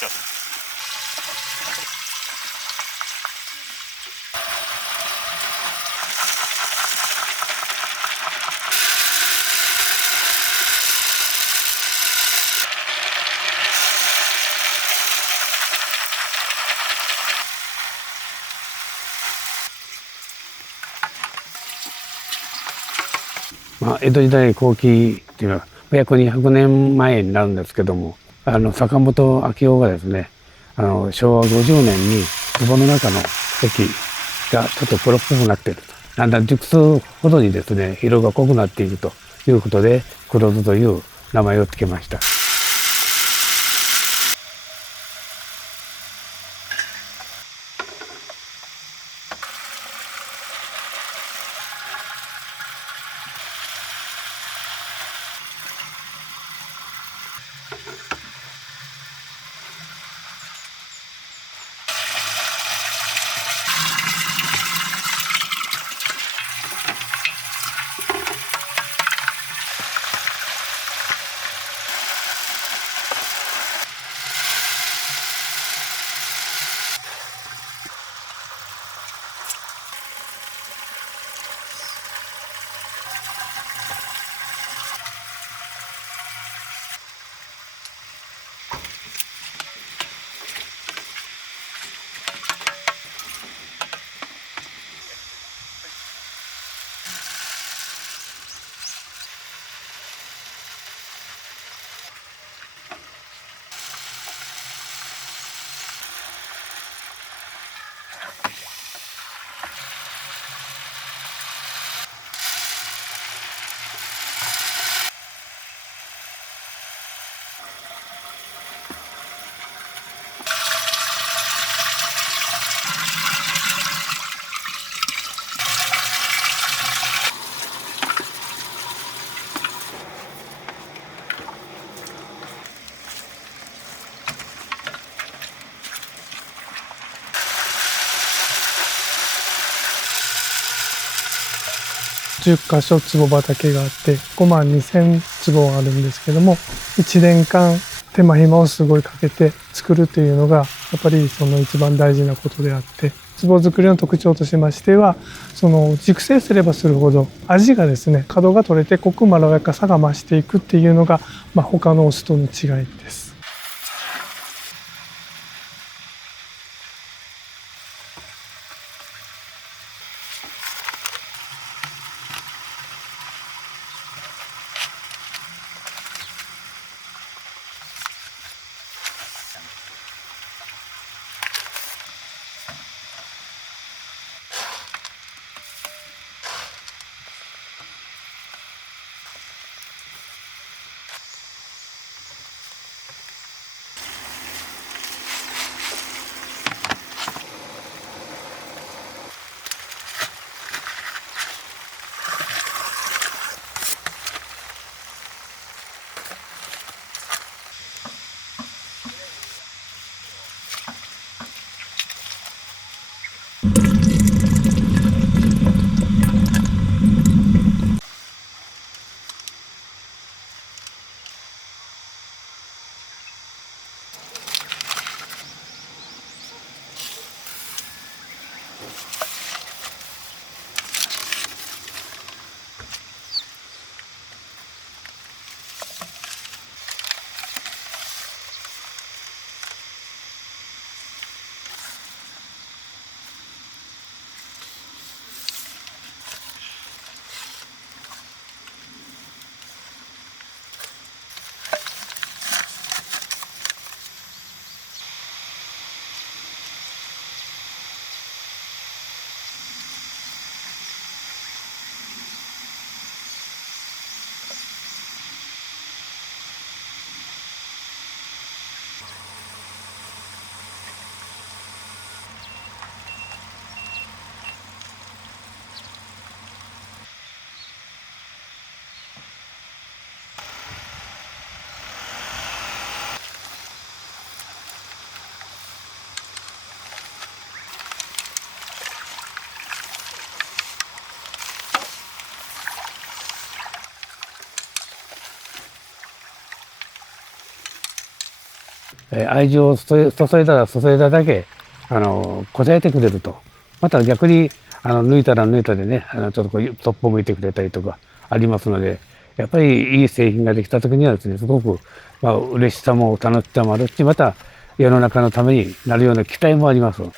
ちは江戸時代後期っていうのは約200年前になるんですけども、坂本昭夫がですね、昭和50年に壺の中の液がちょっと黒っぽくなっていると。だんだん熟すほどにですね、色が濃くなっているということで、黒酢という名前を付けました。10箇所壺畑があって5万2000坪あるんですけども、1年間手間暇をすごいかけて作るというのがやっぱりその一番大事なことであって、壺作りの特徴としましては、その熟成すればするほど味がですね、角が取れて濃くまろやかさが増していくっていうのが、他のお酢との違いです。愛情を注いだら注いだだけ、応えてくれると。また逆に、抜いたら抜いたでね、ちょっとこう、そっぽ向いてくれたりとかありますので、やっぱりいい製品ができた時にはですね、すごく、嬉しさも楽しさもあるし、また世の中のためになるような期待もあります。こ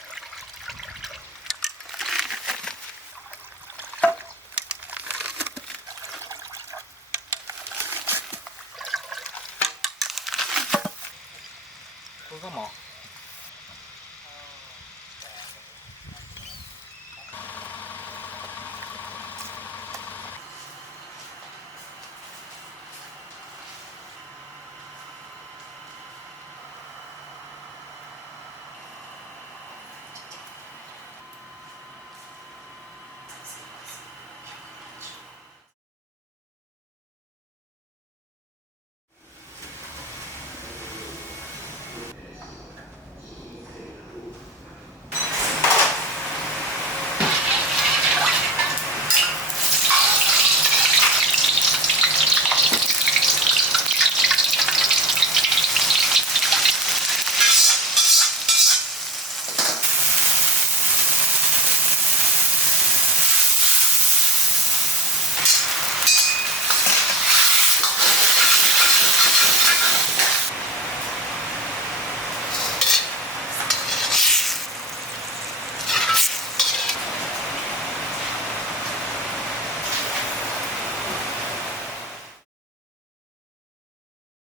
れがまあ